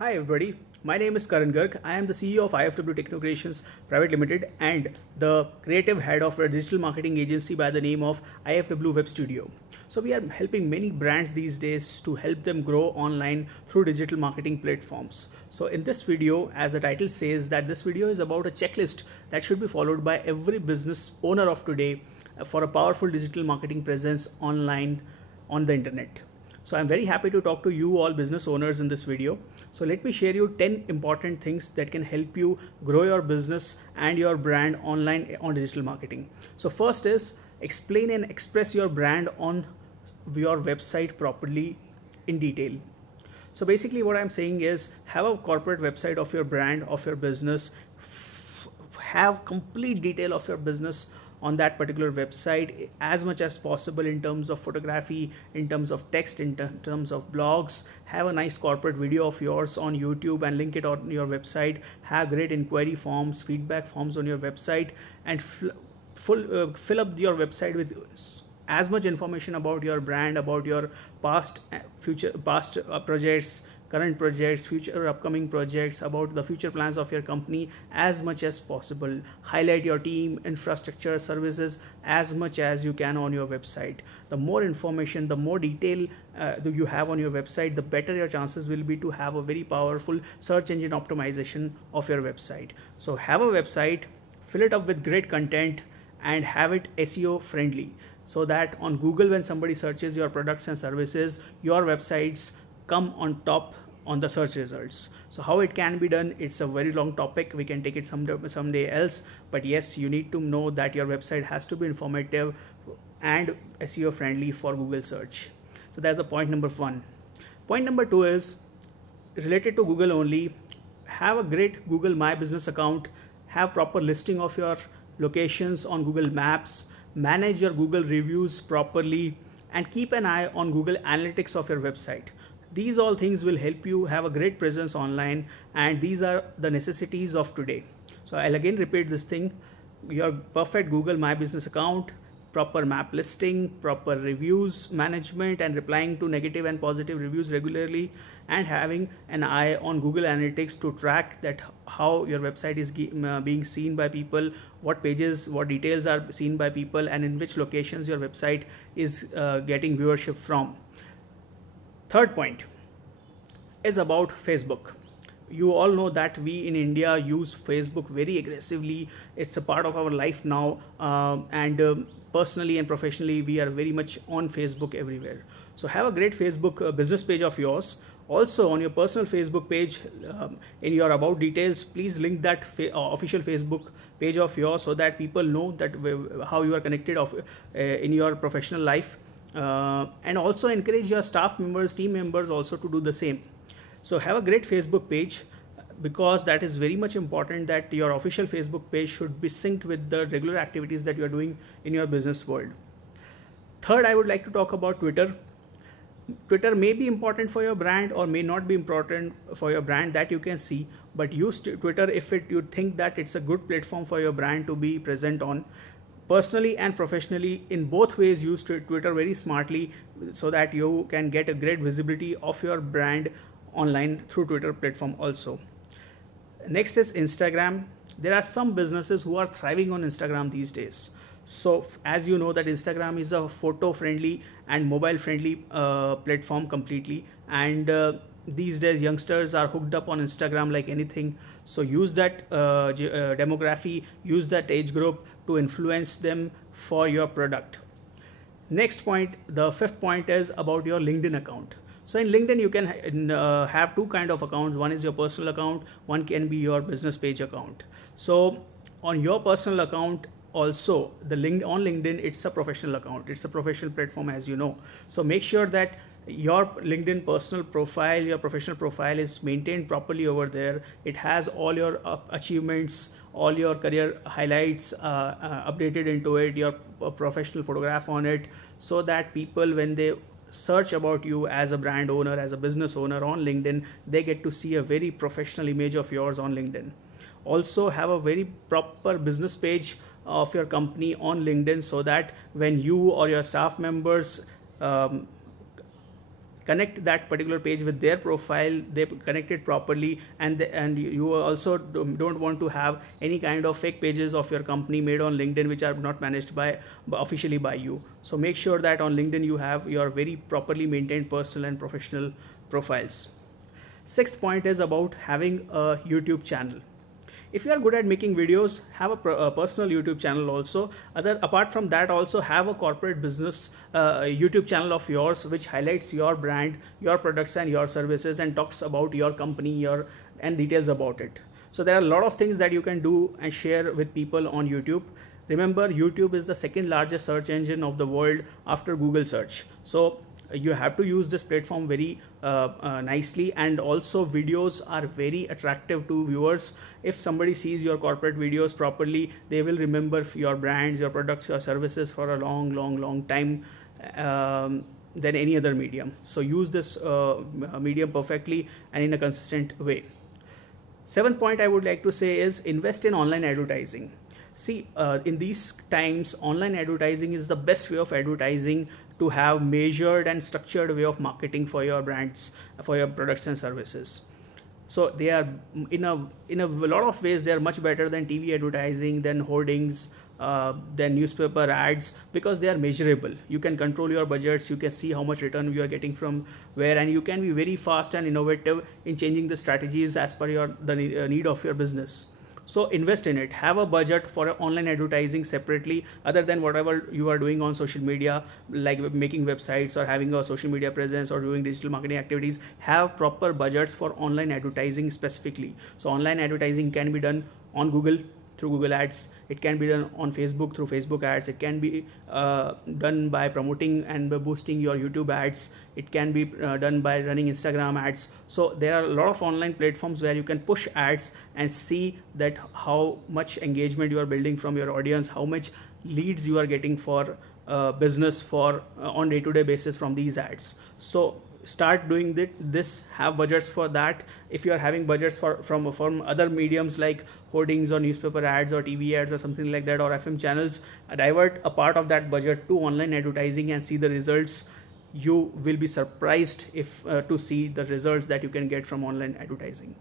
Hi everybody, my name is Karan Garg. I am the CEO of IFW Techno Creations Private Limited and the creative head of a digital marketing agency by the name of IFW Web Studio. So we are helping many brands these days to help them grow online through digital marketing platforms. So in this video, as the title says, that this video is about a checklist that should be followed by every business owner of today for a powerful digital marketing presence online on the internet. So I'm very happy to talk to you all business owners in this video. So let me share you 10 important things that can help you grow your business and your brand online on digital marketing. So first is explain and express your brand on your website properly in detail. So basically what I'm saying is have a corporate website of your brand, of your business, have complete detail of your business on that particular website as much as possible in terms of photography, in terms of text, in terms of blogs. Have a nice corporate video of yours on YouTube and link it on your website. Have great inquiry forms, feedback forms on your website, and fill up your website with as much information about your brand, about your past projects, current projects, future upcoming projects, about the future plans of your company as much as possible. Highlight your team, infrastructure, services as much as you can on your website. The more information, the more detail you have on your website, the better your chances will be to have a very powerful search engine optimization of your website. So have a website, fill it up with great content, and have it SEO friendly, so that on Google, when somebody searches your products and services, your websites come on top on the search results. So how it can be done, it's a very long topic, we can take it someday else, but yes, you need to know that your website has to be informative and SEO friendly for Google search. So that's the point number one. Point number two is related to Google only. Have a great Google My Business account, have proper listing of your locations on Google Maps, manage your Google reviews properly, and keep an eye on Google Analytics of your website. These all things will help you have a great presence online, and these are the necessities of today. So I'll again repeat this thing: your perfect Google My Business account, proper map listing, proper reviews management and replying to negative and positive reviews regularly, and having an eye on Google Analytics to track that how your website is being seen by people, what pages, what details are seen by people, and in which locations your website is getting viewership from. Third point is about Facebook. You all know that we in India use Facebook very aggressively. It's a part of our life now, and personally and professionally we are very much on Facebook everywhere. So have a great Facebook business page of yours. Also on your personal Facebook page, in your about details, please link that official Facebook page of yours, so that people know that how you are connected in your professional life, and also encourage your staff members, team members also to do the same. So have a great Facebook page, because that is very much important, that your official Facebook page should be synced with the regular activities that you are doing in your business world. Third, I would like to talk about Twitter. Twitter may be important for your brand or may not be important for your brand, that you can see, but use Twitter if you think that it's a good platform for your brand to be present on. Personally and professionally, in both ways, use Twitter very smartly, so that you can get a great visibility of your brand online through Twitter platform also. Next is Instagram. There are some businesses who are thriving on Instagram these days. So as you know that Instagram is a photo friendly and mobile friendly platform completely, and these days youngsters are hooked up on Instagram like anything. So use that demography, use that age group to influence them for your product. Next point, the fifth point, is about your LinkedIn account. So in LinkedIn you can have two kind of accounts. One is your personal account, one can be your business page account. So on your personal account also, the link on LinkedIn, it's a professional account, it's a professional platform, as you know. So make sure that your LinkedIn personal profile, your professional profile is maintained properly over there. It has all your achievements, all your career highlights updated into it, your professional photograph on it, so that people, when they search about you as a brand owner, as a business owner on LinkedIn, they get to see a very professional image of yours on LinkedIn. Also have a very proper business page of your company on LinkedIn, so that when you or your staff members connect that particular page with their profile, they connect it properly, and you also don't want to have any kind of fake pages of your company made on LinkedIn which are not managed by officially by you. So make sure that on LinkedIn you have your very properly maintained personal and professional profiles. Sixth point is about having a YouTube channel. If you are good at making videos, have a personal YouTube channel also. Apart from that, also have a corporate business YouTube channel of yours which highlights your brand, your products and your services, and talks about your company and details about it. So there are a lot of things that you can do and share with people on YouTube. Remember, YouTube is the second largest search engine of the world after Google search. So you have to use this platform very nicely, and also videos are very attractive to viewers. If somebody sees your corporate videos properly, they will remember your brands, your products, your services for a long time than any other medium. So use this medium perfectly and in a consistent way. Seventh point I would like to say is invest in online advertising. See, in these times, online advertising is the best way of advertising, to have measured and structured way of marketing for your brands, for your products and services. So they are in a lot of ways they are much better than TV advertising, than hoardings, than newspaper ads, because they are measurable. You can control your budgets, you can see how much return you are getting from where, and you can be very fast and innovative in changing the strategies as per the need of your business. So invest in it. Have a budget for online advertising separately, other than whatever you are doing on social media, like making websites or having a social media presence or doing digital marketing activities. Have proper budgets for online advertising specifically. So online advertising can be done on Google through Google Ads. It can be done on Facebook through Facebook ads. It can be done by promoting and boosting your YouTube ads. It can be done by running Instagram ads. So there are a lot of online platforms where you can push ads and see that how much engagement you are building from your audience, how much leads you are getting for business for on day-to-day basis from these ads. So start doing this, have budgets for that. If you are having budgets from other mediums like hoardings or newspaper ads or TV ads or something like that, or FM channels, divert a part of that budget to online advertising and see the results. You will be surprised if to see the results that you can get from online advertising.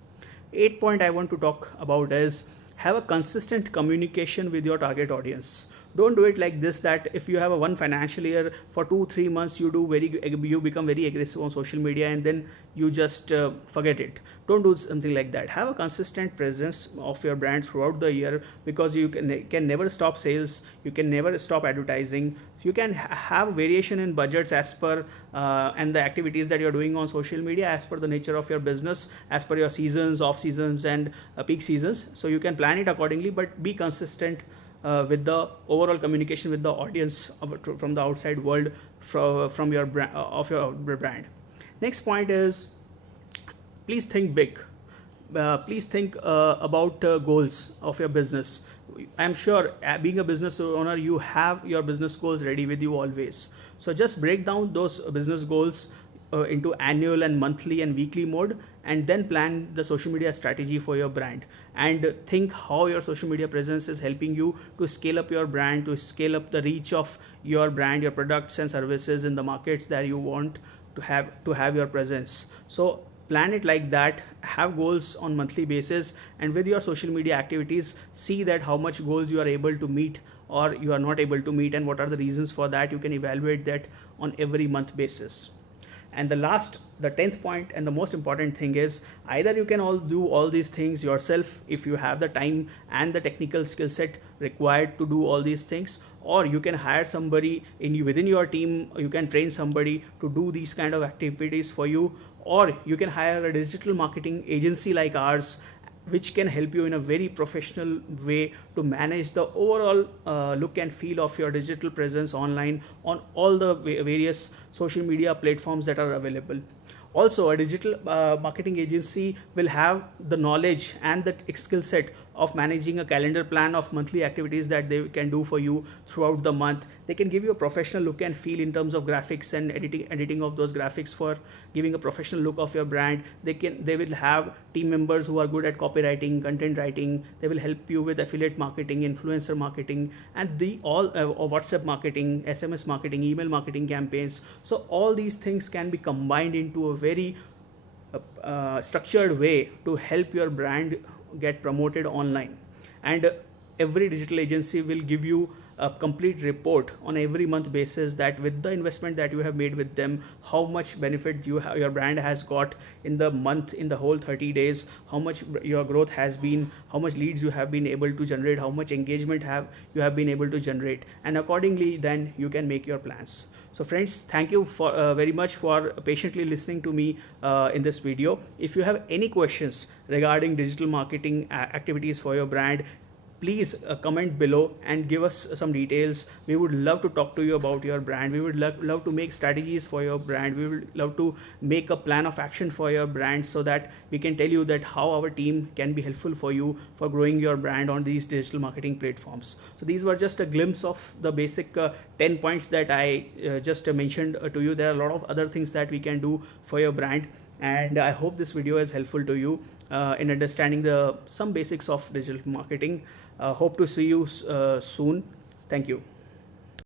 Eighth point I want to talk about is have a consistent communication with your target audience. Don't do it like this, that if you have a one financial year, for 2-3 months you become very aggressive on social media and then you just forget it. Don't do something like that. Have a consistent presence of your brand throughout the year, because you can never stop sales, you can never stop advertising. You can have variation in budgets as per and the activities that you're doing on social media as per the nature of your business, as per your seasons, off seasons and peak seasons. So you can plan it accordingly, but be consistent with the overall communication with the audience from the outside world, from your brand. Next point is, please think big. Please think about goals of your business. I'm sure being a business owner, you have your business goals ready with you always. So just break down those business goals into annual and monthly and weekly mode, and then plan the social media strategy for your brand, and think how your social media presence is helping you to scale up your brand, to scale up the reach of your brand, your products and services in the markets that you want to have your presence. So plan it like that, have goals on monthly basis, and with your social media activities see that how much goals you are able to meet or you are not able to meet, and what are the reasons for that. You can evaluate that on every month basis. And the 10th point and the most important thing is, either you can do all these things yourself if you have the time and the technical skill set required to do all these things, or you can hire somebody within your team. You can train somebody to do these kind of activities for you, or you can hire a digital marketing agency like ours, which can help you in a very professional way to manage the overall look and feel of your digital presence online on all the various social media platforms that are available. Also, a digital marketing agency will have the knowledge and the skill set of managing a calendar plan of monthly activities that they can do for you throughout the month. They can give you a professional look and feel in terms of graphics and editing of those graphics for giving a professional look of your brand. They will have team members who are good at copywriting, content writing. They will help you with affiliate marketing, influencer marketing, and the all WhatsApp marketing, SMS marketing, email marketing campaigns. So all these things can be combined into a very structured way to help your brand get promoted online. And every digital agency will give you a complete report on every month basis that with the investment that you have made with them, how much benefit your brand has got in the month, in the whole 30 days, how much your growth has been, how much leads you have been able to generate, how much engagement you have been able to generate, and accordingly then you can make your plans. So friends, thank you for very much for patiently listening to me in this video. If you have any questions regarding digital marketing activities for your brand, please comment below and give us some details. We would love to talk to you about your brand. We would love to make strategies for your brand. We would love to make a plan of action for your brand so that we can tell you that how our team can be helpful for you for growing your brand on these digital marketing platforms. So these were just a glimpse of the basic 10 points that I just mentioned to you. There are a lot of other things that we can do for your brand, and I hope this video is helpful to you in understanding some basics of digital marketing. Hope to see you soon. Thank you.